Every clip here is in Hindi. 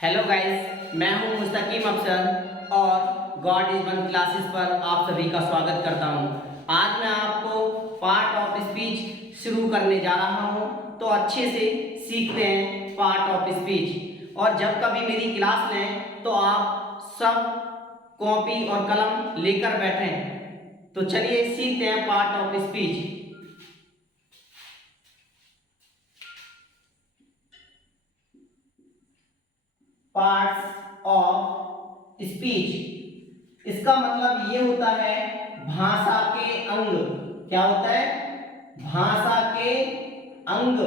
हेलो गाइस, मैं हूं मुस्तकीम अफसर और गॉड इज वन क्लासेस पर आप सभी का स्वागत करता हूं। आज मैं आपको पार्ट ऑफ स्पीच शुरू करने जा रहा हूं, तो अच्छे से सीखते हैं पार्ट ऑफ स्पीच। और जब कभी मेरी क्लास लें तो आप सब कॉपी और कलम लेकर बैठें। तो चलिए सीखते हैं part of speech. Parts of speech, इसका मतलब ये होता है भाषा के अंग। क्या होता है? भाषा के अंग।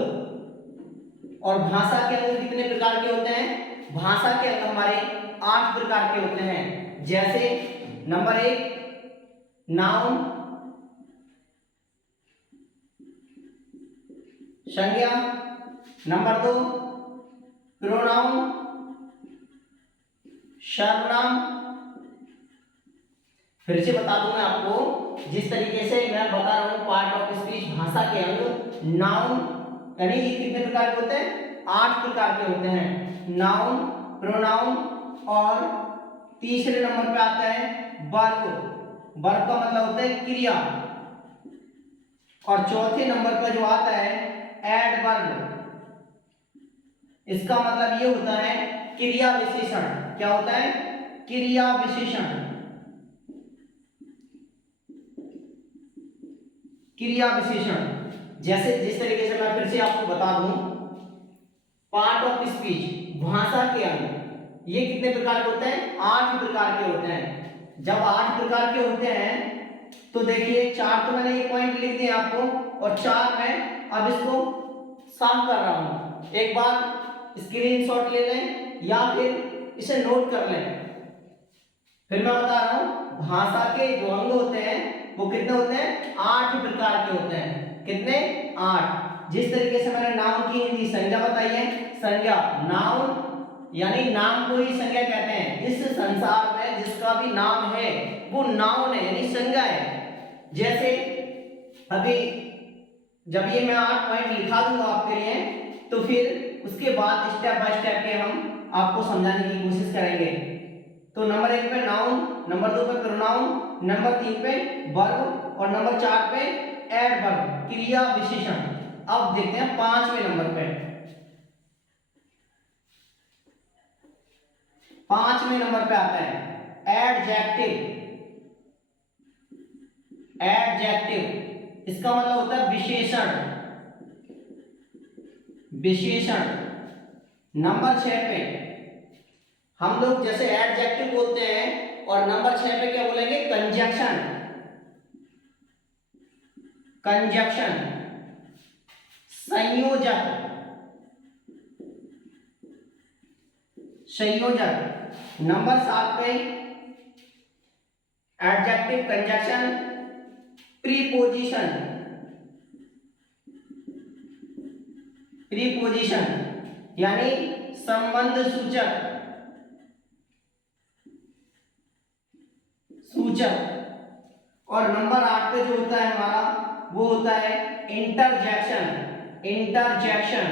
और भाषा के अंग कितने प्रकार के होते हैं? भाषा के अंग हमारे 8 प्रकार के होते हैं। जैसे नंबर 1 नाउन, संज्ञा। नंबर 2 प्रोनाउन, सर्वनाम। फिर से बता दूं मैं आपको, जिस तरीके से मैं बता रहा हूं पार्ट ऑफ स्पीच भाषा के अंग। नाउन यानी ये कितने प्रकार के होते हैं? 8 प्रकार के होते हैं। नाउन, प्रोनाउन, और तीसरे नंबर पे आता है वर्ब। वर्ब का मतलब होता है क्रिया। और चौथे नंबर पर जो आता है एडवर्ब। इसका मतलब ये होता है क्रिया विशेषण। क्या होता है? क्रिया विशेषण। क्रिया विशेषण जैसे जिस तरीके से मैं फिर से आपको बता दूं, पार्ट ऑफ स्पीच भाषा के अंग ये कितने प्रकार के होते हैं? 8 प्रकार के होते हैं। जब 8 प्रकार के होते हैं तो देखिए 4 तो मैंने ये पॉइंट लिख दिए आपको, और 4 मैं अब इसको साफ कर रहा हूं। एक बार स्क्रीनशॉट ले लें या फिर इसे नोट कर लें। फिर मैं बता रहा हूं भाषा के जो अंग होते हैं वो कितने होते हैं? 8 प्रकार के होते हैं। कितने? 8। जिस तरीके से मैंने नाउन की हिंदी संज्ञा बताई है, संज्ञा नाउन यानी नाम को ही संज्ञा कहते हैं। इस संसार में जिसका भी नाम है वो नाउन है यानी संज्ञा है। जैसे अभी जब ये मैं 8 पॉइंट लिखा दूंगा आपके लिए, तो फिर उसके बाद स्टेप बाय स्टेप के हम आपको समझाने की कोशिश करेंगे। तो नंबर 1 पे नाउन, नंबर 2 पे प्रोनाउन, नंबर 3 पे वर्ब, और नंबर 4 पे एडवर्ब क्रिया विशेषण। अब देखते हैं 5वें नंबर पे। 5वें नंबर पे आता है एडजेक्टिव। एडजेक्टिव इसका मतलब होता है विशेषण। विशेषण। नंबर 6 पे हम लोग जैसे एडजेक्टिव बोलते हैं, और नंबर 6 पे क्या बोलेंगे? कंजक्शन। कंजक्शन संयोजक। संयोजक। नंबर 7 पे एडजेक्टिव, कंजक्शन, प्रीपोजिशन। प्रीपोजिशन यानी संबंध सूचक। सूचक। और नंबर 8 पे जो होता है हमारा वो होता है इंटरजेक्शन। इंटरजेक्शन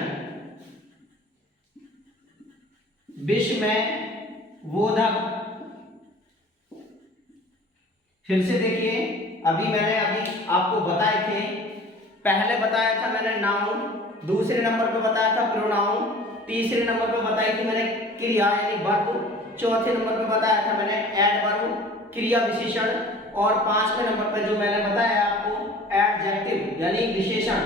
विस्मय बोधक। फिर से देखिए, अभी मैंने आपको बताए थे, पहले बताया था मैंने नाउन, दूसरे नंबर पे बताया था प्रोनाउन, तीसरे नंबर पे बताई थी मैंने क्रिया यानी वर्ब, चौथे नंबर पे बताया था मैंने एडवर्ब क्रिया विशेषण, और 5वें नंबर पर जो मैंने बताया आपको एडजेक्टिव यानी विशेषण,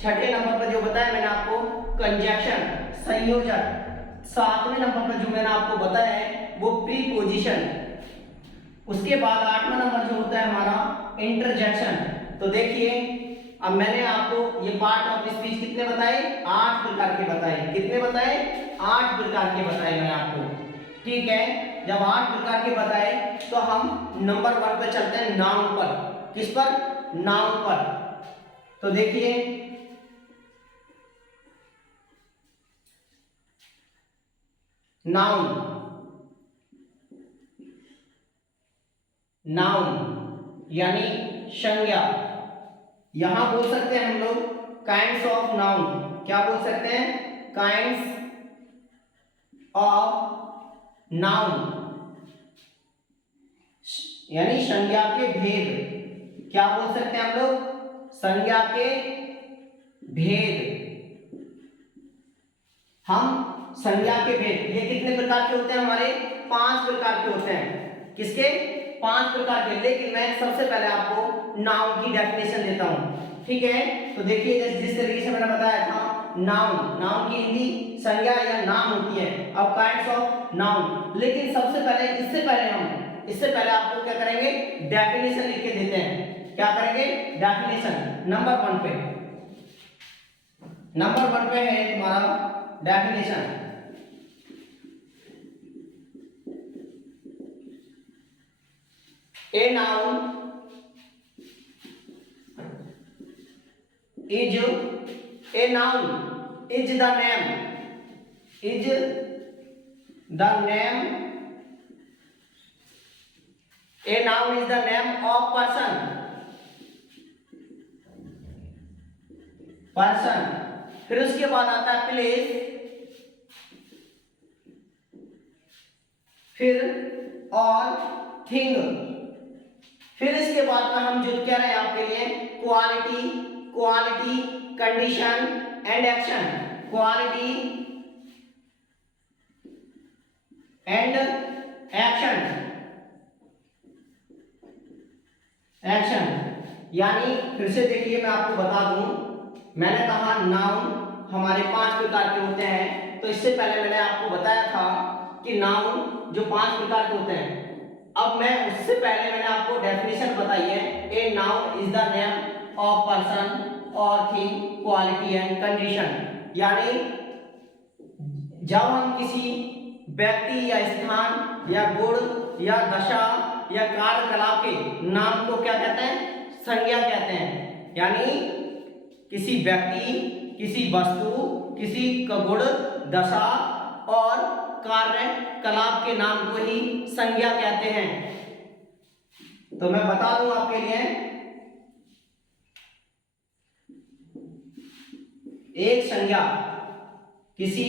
छठे नंबर पर जो बताया मैंने आपको कंजक्शन संयोजक, 7वें नंबर पर जो मैंने आपको बताया है वो प्रीपोजिशन। उसके बाद 8वां नंबर जो होता है हमारा इंटरजेक्शन। तो देखिए, अब मैंने आपको ये पार्ट ऑफ स्पीच कितने बताए? 8 प्रकार के बताए। कितने बताए? 8 प्रकार के बताए मैं आपको। ठीक है, जब 8 प्रकार के बताए तो हम नंबर 1 पे चलते हैं, नाउन पर। किस पर? नाउन पर। तो देखिए, नाउन। नाउन यानी संज्ञा। यहां बोल सकते हैं हम लोग काइंड्स ऑफ नाउन। क्या बोल सकते हैं? काइंड्स ऑफ नाउन, यानी संज्ञा के भेद, क्या बोल सकते हैं हम लोग, संज्ञा के भेद। हम संज्ञा के भेद, ये कितने प्रकार के होते हैं हमारे, 5 प्रकार के होते हैं। किसके, 5 प्रकार के। लेकिन मैं सबसे पहले आपको नाउन की डेफिनेशन देता हूं, ठीक है। तो देखिए जिस तरीके से मैंने बताया था, नाउन, नाउन की हिंदी संज्ञा या नाम होती है। अब काइंड्स ऑफ नाउन, लेकिन सबसे पहले इससे पहले आपको क्या करेंगे, डेफिनेशन लिख के देते हैं। क्या करेंगे, डेफिनेशन। नंबर 1 पे है तुम्हारा definition. A noun is a noun is the name a noun is the name of person। फिर उसके बाद आता है प्लेस, फिर और थिंग, फिर इसके बाद में हम जो कह रहे हैं आपके लिए quality, condition and action. Quality and action, यानी फिर से देखिए मैं आपको बता दूं, मैंने कहा नाउन हमारे 5 प्रकार के होते हैं। तो इससे पहले मैंने आपको बताया था कि नाउन जो 5 प्रकार के होते हैं। अब मैं उससे पहले मैंने आपको डेफिनेशन बताई है, a noun is the name of person और थिंग, क्वालिटी एंड कंडीशन। यानी जब हम किसी व्यक्ति या स्थान या गुण या दशा या कार्यकलाप के नाम को क्या कहते हैं, संज्ञा कहते हैं। यानी किसी व्यक्ति, किसी वस्तु, किसी गुण, दशा और कार्यकलाप के नाम को ही संज्ञा कहते हैं। तो मैं बता दूं आपके लिए, एक संज्ञा किसी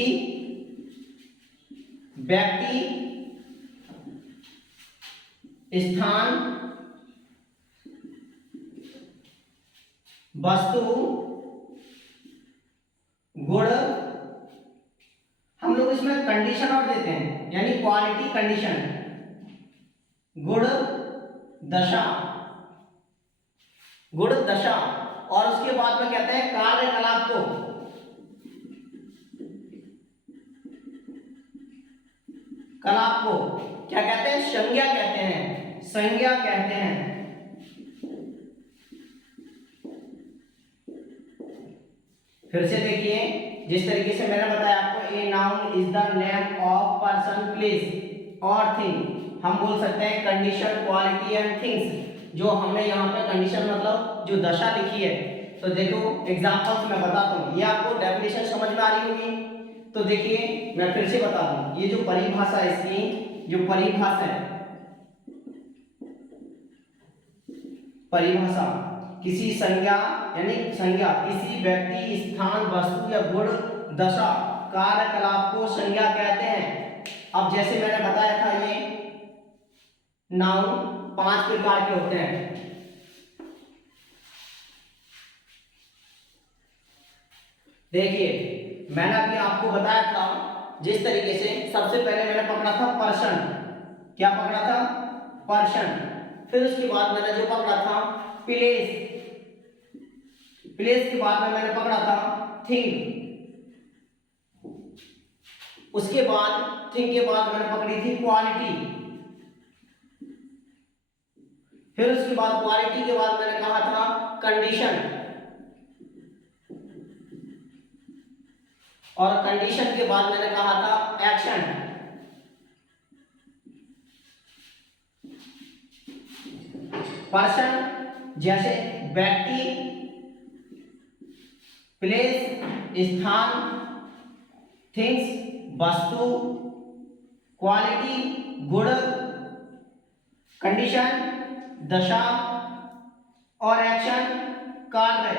व्यक्ति, स्थान, वस्तु, गुण, हम लोग इसमें कंडीशन और देते हैं, यानी क्वालिटी, कंडीशन, गुण, दशा, और उसके बाद में कहते हैं कार्यकलाप को। कलाप को क्या कहते हैं, संज्ञा कहते हैं। फिर से देखिए, जिस तरीके से मैंने बताया आपको, a noun is the name of person, place और थिंग। हम बोल सकते हैं कंडीशन, क्वालिटी एंड थिंग्स। जो हमने यहाँ पे कंडीशन मतलब जो दशा लिखी है, तो देखो एग्जांपल्स मैं बताता हूँ, ये आपको डेफिनेशन समझ में आ रही होगी। तो देखिए मैं फिर से बता दूं, ये जो परिभाषा है, इसकी जो परिभाषा किसी संज्ञा, यानी संज्ञा किसी व्यक्ति, स्थान, वस्तु या गुण, दशा, कार्यकलाप को संज्ञा कहते हैं। अब जैसे मैंने बताया था, ये नाउन 5 प्रकार के होते हैं। देखिए मैंने अभी आपको बताया था, जिस तरीके से सबसे पहले मैंने पकड़ा था पर्सन। क्या पकड़ा था, पर्सन। फिर उसके बाद मैंने जो पकड़ा था प्लेस के बाद में मैंने पकड़ा था थिंग। उसके बाद थिंग के बाद मैंने पकड़ी थी क्वालिटी। फिर उसके बाद क्वालिटी के बाद मैंने कहा था कंडीशन, और कंडीशन के बाद मैंने कहा था एक्शन। पर्सन जैसे व्यक्ति, प्लेस स्थान, थिंग्स वस्तु, क्वालिटी गुण, कंडीशन दशा, और एक्शन कार्य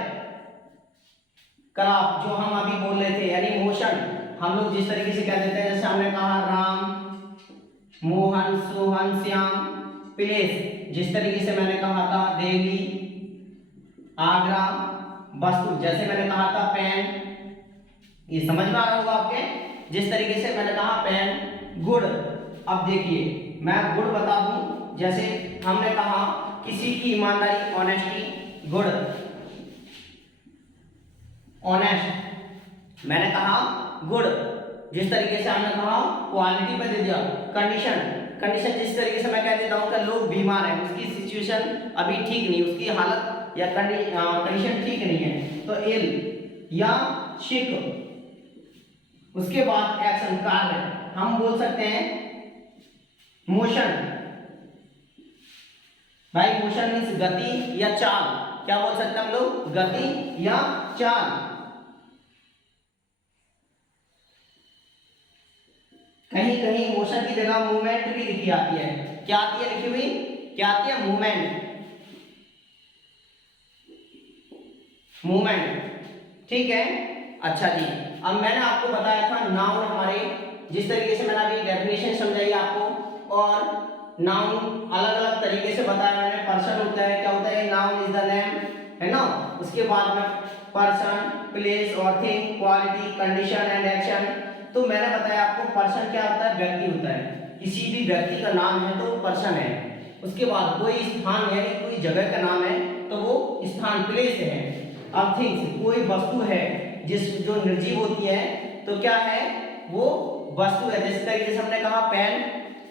कलाप, जो हम अभी बोल रहे थे, यानी मोशन। हम लोग जिस तरीके से कह देते हैं, जैसे हमने कहा राम, मोहन, सोहन, श्याम। प्लेस, जिस तरीके से मैंने कहा था दिल्ली, आगरा। वस्तु, जैसे मैंने कहा था पेन, ये समझ में आ रहा होगा आपके, जिस तरीके से मैंने कहा पेन। गुड़, अब देखिए मैं गुड़ बता दूं, जैसे हमने कहा किसी की ईमानदारी, ऑनेस्टी, गुड़, ऑनेस्ट। मैंने कहा गुड, जिस तरीके से हमने कहा क्वालिटी पे दे दिया। कंडीशन, कंडीशन जिस तरीके से मैं कह देता हूँ कि लोग बीमार है, उसकी सिचुएशन अभी ठीक नहीं, उसकी हालत या कंडीशन ठीक नहीं है, तो इल या शिक। उसके बाद एक्शन, कार्य, हम बोल सकते हैं मोशन। भाई मोशन मीन्स गति या चाल, क्या बोल सकते हैं हम लोग, गति या चाल। कहीं कहीं मोशन की जगह मूवमेंट भी लिखी आती है। क्या आती है लिखी हुई, क्या आती है, मूवमेंट, मूवमेंट, ठीक है। अच्छा जी, अब मैंने आपको बताया था नाउन हमारे, जिस तरीके से मैंने अभी डेफिनेशन समझाई आपको, और नाउन अलग अलग तरीके से बताया मैंने। पर्सन होता है, क्या होता है, नाउन इज द नेम, है ना। उसके बाद में पर्सन, प्लेस और thing, quality, condition and action. तो मैंने बताया आपको पर्सन क्या होता है, व्यक्ति होता है, किसी भी व्यक्ति का नाम है तो पर्सन है। उसके बाद कोई स्थान यानी कोई जगह का नाम है तो वो स्थान, प्लेस है। अब थिंग्स, कोई वस्तु है जिस जो निर्जीव होती है तो क्या है, वो वस्तु है, जिस तरीके से हमने कहा पेन।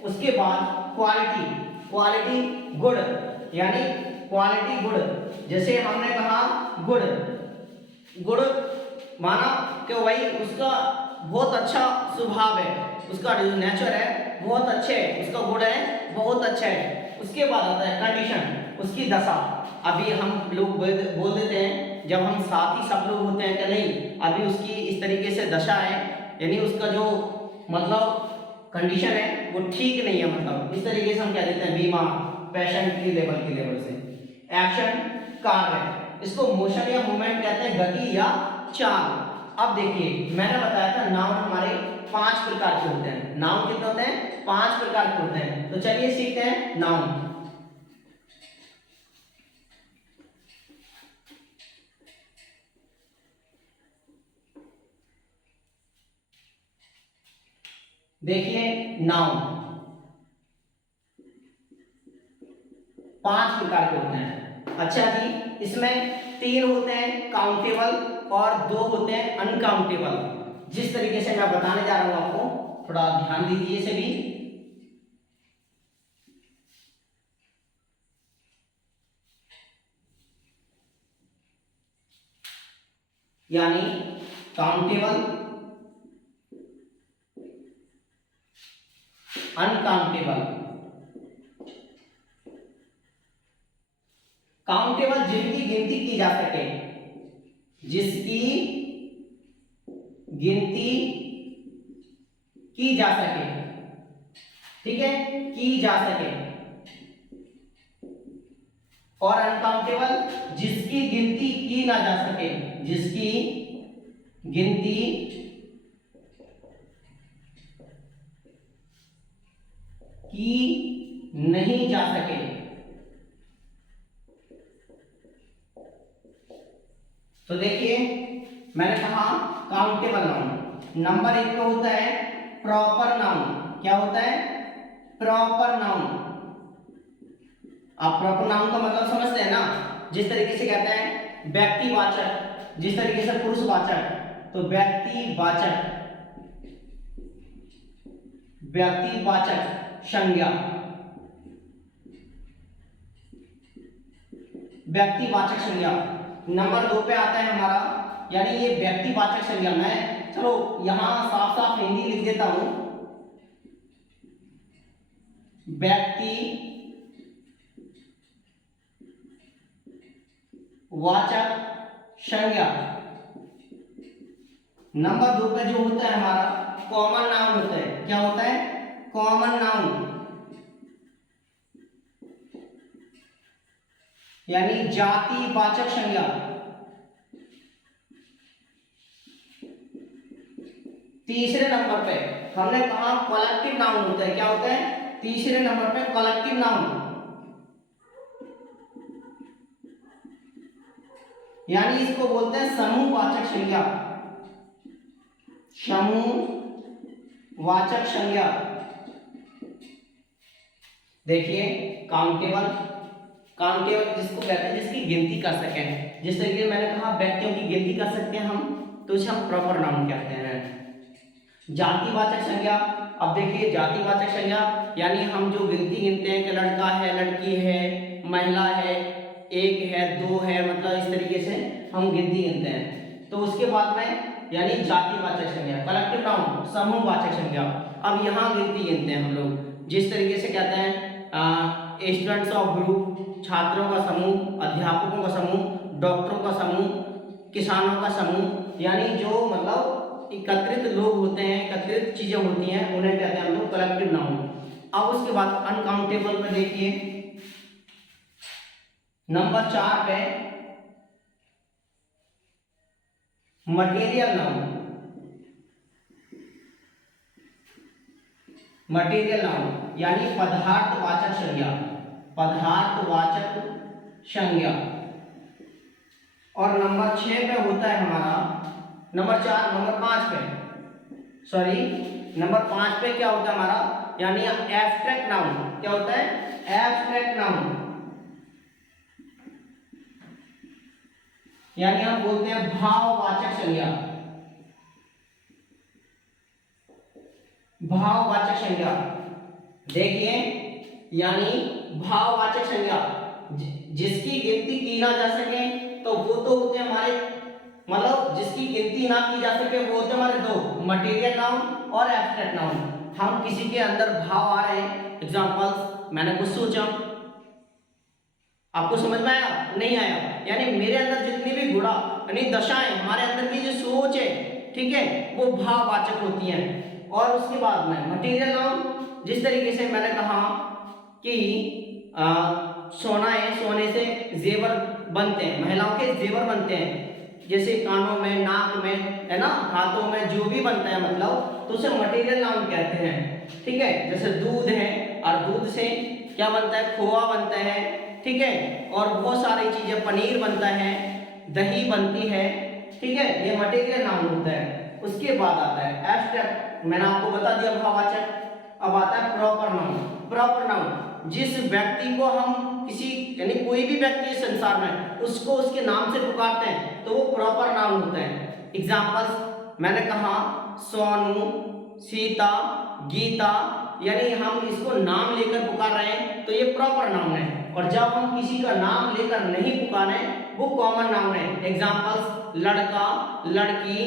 उसके बाद क्वालिटी, क्वालिटी गुड, यानी क्वालिटी गुड, जैसे हमने कहा गुड, गुड माना कि वही उसका बहुत अच्छा स्वभाव है, उसका जो नेचर है बहुत अच्छे है, उसका गुण है बहुत अच्छा है। उसके बाद आता है कंडीशन, उसकी दशा। अभी हम लोग बोल देते हैं जब हम साथ ही सब लोग होते हैं कि नहीं अभी उसकी इस तरीके से दशा है, यानी उसका जो मतलब कंडीशन है वो ठीक नहीं है, मतलब इस तरीके से हम कह देते हैं बीमार, पेशेंट की लेवल से। एक्शन, कार्य, इसको मोशन या मूवमेंट कहते हैं, गति या चाल। अब देखिए मैंने बताया था नाउन हमारे 5 प्रकार के होते हैं। नाउन कितने होते हैं, 5 प्रकार के होते हैं। तो चलिए सीखते हैं नाउन। देखिए नाउन 5 प्रकार के होते हैं। अच्छा जी, इसमें 3 होते हैं काउंटेबल और 2 होते हैं अनकाउंटेबल। जिस तरीके से मैं बताने जा रहा हूं आपको थोड़ा ध्यान दीजिए इसे भी। यानी काउंटेबल, अनकाउंटेबल। काउंटेबल जिनकी गिनती की जा सके, जिसकी गिनती की जा सके, ठीक है, की जा सके। और अनकाउंटेबल जिसकी गिनती की ना जा सके, जिसकी गिनती की नहीं जा सके। तो देखिए मैंने कहा काउंटेबल नाउन नंबर 1 पे होता है प्रॉपर नाउन। क्या होता है, प्रॉपर नाउन। आप प्रॉपर नाउन का मतलब समझते हैं ना, जिस तरीके से कहते हैं व्यक्तिवाचक, जिस तरीके से पुरुषवाचक, तो व्यक्तिवाचक, व्यक्तिवाचक संज्ञा, व्यक्तिवाचक संज्ञा। नंबर 2 पे आता है हमारा, यानी ये व्यक्तिवाचक संज्ञा। मैं चलो यहां साफ साफ हिंदी लिख देता हूं, व्यक्ति वाचक संज्ञा। नंबर 2 पे जो होता है हमारा कॉमन नाउन होता है। क्या होता है, कॉमन नाउन, यानी जातिवाचक संज्ञा। तीसरे नंबर पे हमने कहा कलेक्टिव नाउन होता है। क्या होता है? तीसरे नंबर पे कलेक्टिव नाउन, यानी इसको बोलते हैं समूहवाचक संज्ञा। समूहवाचक संज्ञा। देखिए काउंटेबल, काउंटेबल जिसको कहते हैं जिसकी गिनती कर सकें। जिस तरीके से मैंने कहा व्यक्तियों की गिनती कर सकते हैं हम, तो इसे हम प्रॉपर नाउन कहते हैं। जातिवाचक संज्ञा। अब देखिए जातिवाचक संज्ञा यानी हम जो गिनती गिनते हैं कि लड़का है, लड़की है, महिला है, एक है, दो है, मतलब इस तरीके से हम गिनती गिनते हैं। तो उसके बाद में यानी जातिवाचक संज्ञा, कलेक्टिव नाउन, समूहवाचक संज्ञा। अब यहाँ गिनती गिनते हैं हम लोग जिस तरीके से कहते हैं स्टूडेंट्स ऑफ ग्रुप, छात्रों का समूह, अध्यापकों का समूह, डॉक्टरों का समूह, किसानों का समूह, यानी जो मतलब एकत्रित लोग होते हैं, एकत्रित चीजें होती हैं, उन्हें कहते हैं हम लोग कलेक्टिव नाउन। अब उसके बाद अनकाउंटेबल पे देखिए नंबर 4 पे मटेरियल नाउन। मटेरियल नाउन यानी पदार्थवाचक संज्ञा, पदार्थवाचक संज्ञा। और नंबर 6 पे होता है हमारा नंबर 5 पे, सॉरी नंबर 5 पे क्या होता है हमारा, यानी एब्स्ट्रैक्ट नाउन। क्या होता है? एब्स्ट्रैक्ट नाउन, यानी हम बोलते हैं भाववाचक संज्ञा। भाववाचक संज्ञा देखिए, यानी भाववाचक संज्ञा जिसकी गिनती की ना जा सके, तो वो तो होते हैं हमारे, मतलब जिसकी गिनती ना की जा सके वो होते हमारे दो, मटेरियल नाउन और एब्स्ट्रैक्ट नाउन। हम किसी के अंदर भाव आ रहे हैं, एग्जांपल्स मैंने कुछ सोचा, आपको समझ में आया? नहीं आया? यानी मेरे अंदर जितनी भी गुणा यानी दशाएं, हमारे अंदर की जो सोच है, ठीक है, वो भाववाचक होती हैं। और उसके बाद में मटेरियल नाउन, जिस तरीके से मैंने कहा कि सोना है, सोने से जेवर बनते हैं, महिलाओं के जेवर बनते हैं, जैसे कानों में, नाक में, है ना, हाथों में, जो भी बनता है मतलब, तो उसे मटेरियल नाउन कहते हैं। ठीक है, जैसे दूध है और दूध से क्या बनता है? खोआ बनता है, ठीक है, और बहुत सारी चीजें, पनीर बनता है, दही बनती है, ठीक है, ये मटेरियल नाउन होता है। उसके बाद आता है एब्स्ट्रैक्ट, मैंने आपको बता दिया भाववाचक। अब आता है प्रॉपर नाउन। प्रॉपर नाउन जिस व्यक्ति को हम किसी, यानी कोई भी व्यक्ति इस संसार में उसको उसके नाम से पुकारते हैं, तो वो प्रॉपर नाउन होता है। एग्जांपल्स मैंने कहा सोनू, सीता, गीता, यानी हम इसको नाम लेकर पुकार रहे हैं, तो ये प्रॉपर नाउन है। और जब हम किसी का नाम लेकर नहीं पुकारे, वो कॉमन नाउन है। एग्जांपल्स लड़का, लड़की,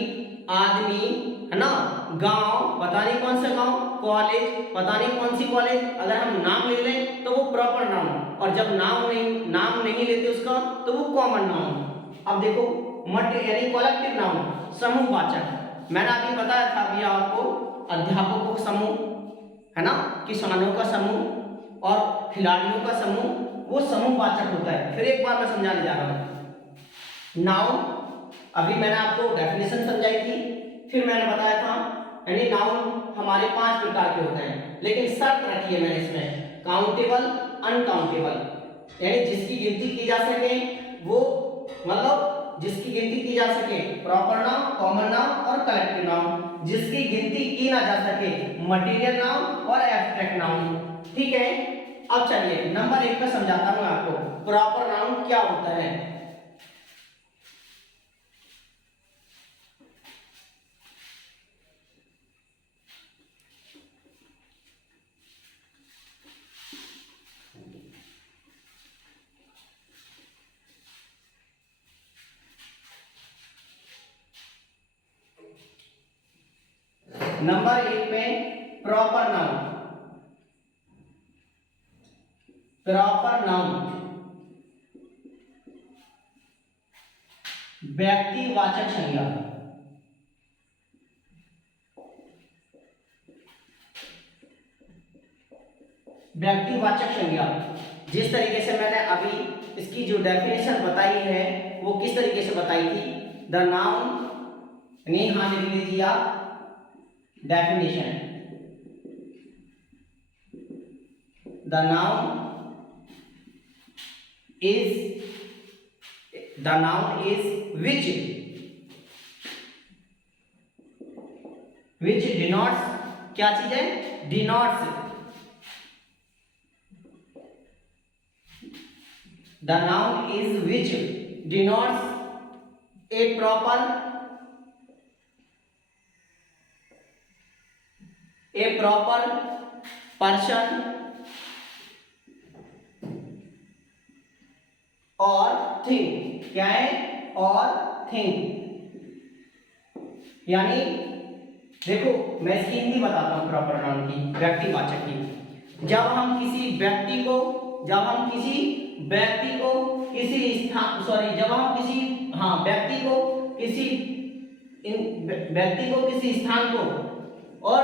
आदमी, है ना, गांव, पता नहीं कौन सा गांव, कॉलेज, पता नहीं कौन सी कॉलेज, अगर हम नाम ले लें तो वो प्रॉपर नाउन, और जब नाम नहीं लेते उसका, तो वो कॉमन नाउन। अब देखो मट यानी कलेक्टिव नाउन, समूहवाचक। मैंने अभी बताया था अभी आपको, अध्यापकों का समूह, है ना, किसानों का समूह और खिलाड़ियों का समूह, वो समूहवाचक होता है। फिर एक बार मैं समझाने जा रहा हूं। नाउन, अभी मैंने आपको डेफिनेशन समझाई थी, फिर मैंने बताया था यानी नाउन हमारे 5 प्रकार के होते हैं, लेकिन शर्त रखी है मैंने इसमें, काउंटेबल, अनकाउंटेबल, यानी जिसकी गिनती की जा सके वो, मतलब जिसकी गिनती की जा सके, प्रॉपर नाउन, कॉमन नाउन और कलेक्टिव नाउन। जिसकी गिनती की ना जा सके, मटेरियल नाउन और एब्स्ट्रैक्ट नाउन। ठीक है, अब चलिए नंबर 1 पे समझाता हूं आपको प्रॉपर नाउन क्या होता है। नंबर 1 में प्रॉपर नाउन। प्रॉपर नाउन व्यक्तिवाचक संज्ञा। व्यक्तिवाचक संज्ञा जिस तरीके से मैंने अभी इसकी जो डेफिनेशन बताई है वो किस तरीके से बताई थी, द नाउन, नहीं हाँ लिख लीजिए आप, definition. The noun is which denotes, क्या चीज है, denotes. The noun is which denotes a proper person और थिंग. क्या है, और थिंग. यानी देखो मैं इसकी हिंदी बताता हूं प्रॉपर नाउन की, व्यक्तिवाचक की. जब हम किसी व्यक्ति को किसी स्थान, जब हम किसी व्यक्ति को किसी स्थान को और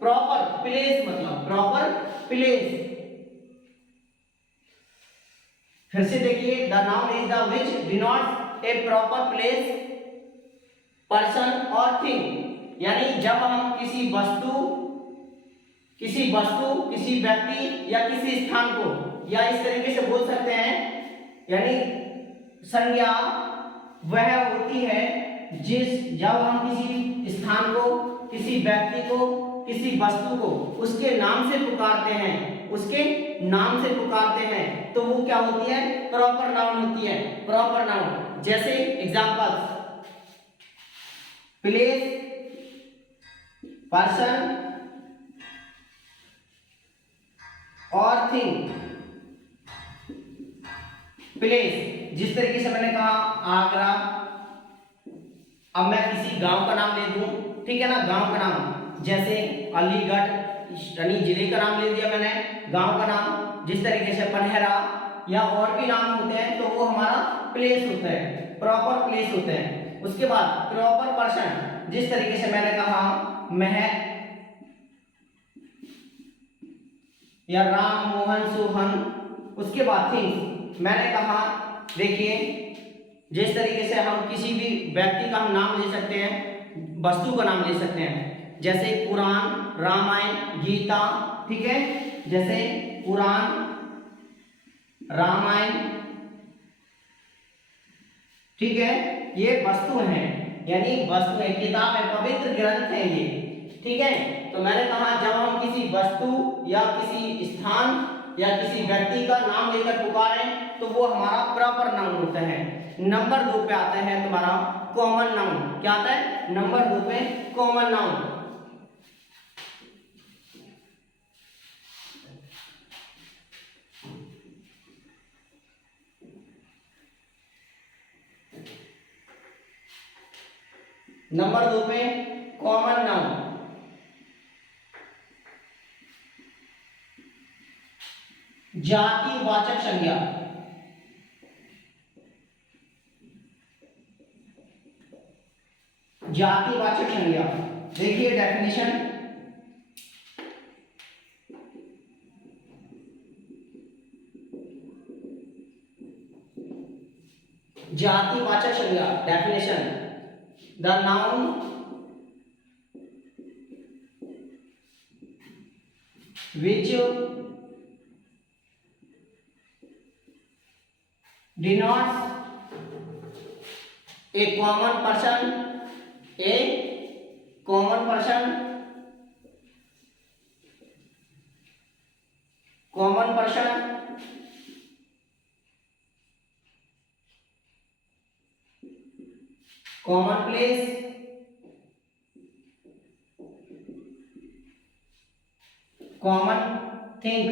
प्रॉपर प्लेस, मतलब प्रॉपर प्लेस. फिर से देखिए, the noun is the which denotes A proper place, person और थिंग. यानी जब हम किसी वस्तु, किसी व्यक्ति या किसी स्थान को, या इस तरीके से बोल सकते हैं, यानी संज्ञा वह होती है जब हम किसी स्थान को, किसी व्यक्ति को, किसी वस्तु को उसके नाम से पुकारते हैं, तो वो क्या होती है, प्रॉपर नाउन होती है. प्रॉपर नाउन, जैसे एग्जांपल्स, प्लेस, पर्सन और थिंग. प्लेस, जिस तरीके से मैंने कहा आगरा. अब मैं किसी गांव का नाम ले दूं, ठीक है ना, गांव का नाम, जैसे अलीगढ़, यानी जिले का नाम ले दिया मैंने, गांव का नाम. जिस तरीके से पनहेरा या और भी नाम होते हैं, तो वो हमारा प्लेस होता है, प्रॉपर प्लेस होते हैं. उसके बाद प्रॉपर पर्सन, जिस तरीके से मैंने कहा महक या राम, मोहन, सोहन. उसके बाद थिंग्स मैंने कहा, देखिए जिस तरीके से हम किसी भी व्यक्ति का हम नाम ले सकते हैं, वस्तु का नाम ले सकते हैं, जैसे पुराण, रामायण, गीता. ठीक है, जैसे पुराण, रामायण, ठीक है, ये वस्तु हैं, यानी वस्तु है, किताब है, पवित्र ग्रंथ है ये. ठीक है, तो मैंने कहा जब हम किसी वस्तु या किसी स्थान या किसी व्यक्ति का नाम लेकर पुकारें, तो वो हमारा प्रॉपर नाउन होता है. नंबर 2 पे आता है तुम्हारा कॉमन नाउन. क्या आता है, नंबर 2 पे कॉमन नाउन. नंबर 2 पे कॉमन नाउन. जातिवाचक संज्ञा. जातिवाचक संज्ञा, देखिए डेफिनेशन. जातिवाचक संज्ञा, definition. The noun which denotes a common person, common person common place, common thing.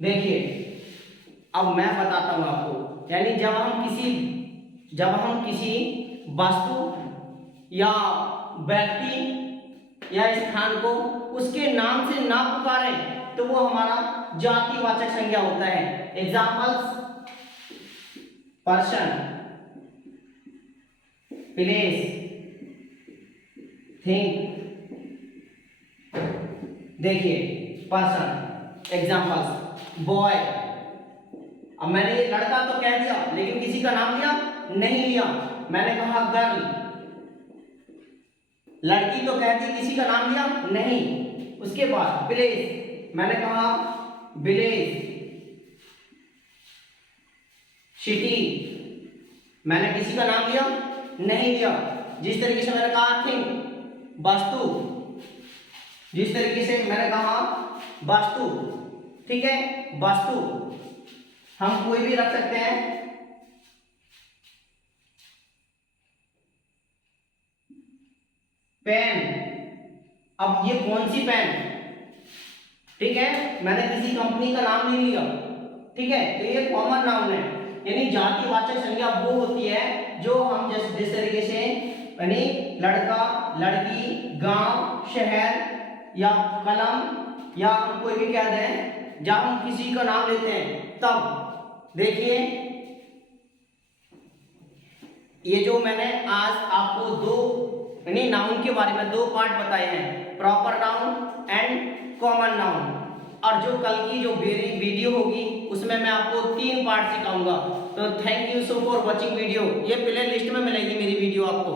देखिए अब मैं बताता हूं आपको, यानी जब हम किसी वस्तु या व्यक्ति या स्थान को उसके नाम से ना पुकारें, तो वो हमारा जातिवाचक संज्ञा होता है. Examples, person, place, thing. देखिए पर्सन, एग्जांपल्स, बॉय. अब मैंने ये लड़का तो कह दिया, लेकिन किसी का नाम लिया नहीं लिया. मैंने कहा गर्ल, लड़की तो कहती किसी का नाम लिया नहीं। उसके बाद विलेज, मैंने कहा विलेज। सिटी, मैंने किसी का नाम लिया नहीं लिया। जिस तरीके से मैंने कहा थिंग, वस्तु, जिस तरीके से मैंने कहा वस्तु, ठीक है, वस्तु हम कोई भी रख सकते हैं। पेन, अब ये कौन सी पेन, ठीक है, मैंने किसी कंपनी का नाम नहीं लिया, ठीक है, तो ये कॉमन नाउन है। यानी जातिवाचक संज्ञा वो होती है जो हम जिस तरीके से यानी लड़का, लड़की, गांव, शहर या कलम या हम कोई भी कह दें, जब हम किसी का नाम लेते हैं तब देखिए ये जो मैंने आज आपको दो यानी नाउन के बारे में दो पार्ट बताए हैं, proper noun and common noun. और जो कल की जो वीडियो होगी उसमें मैं आपको 3 पार्ट सिखाऊंगा। तो thank you so for watching video. ये प्ले लिस्ट में मिलेगी मेरी वीडियो आपको।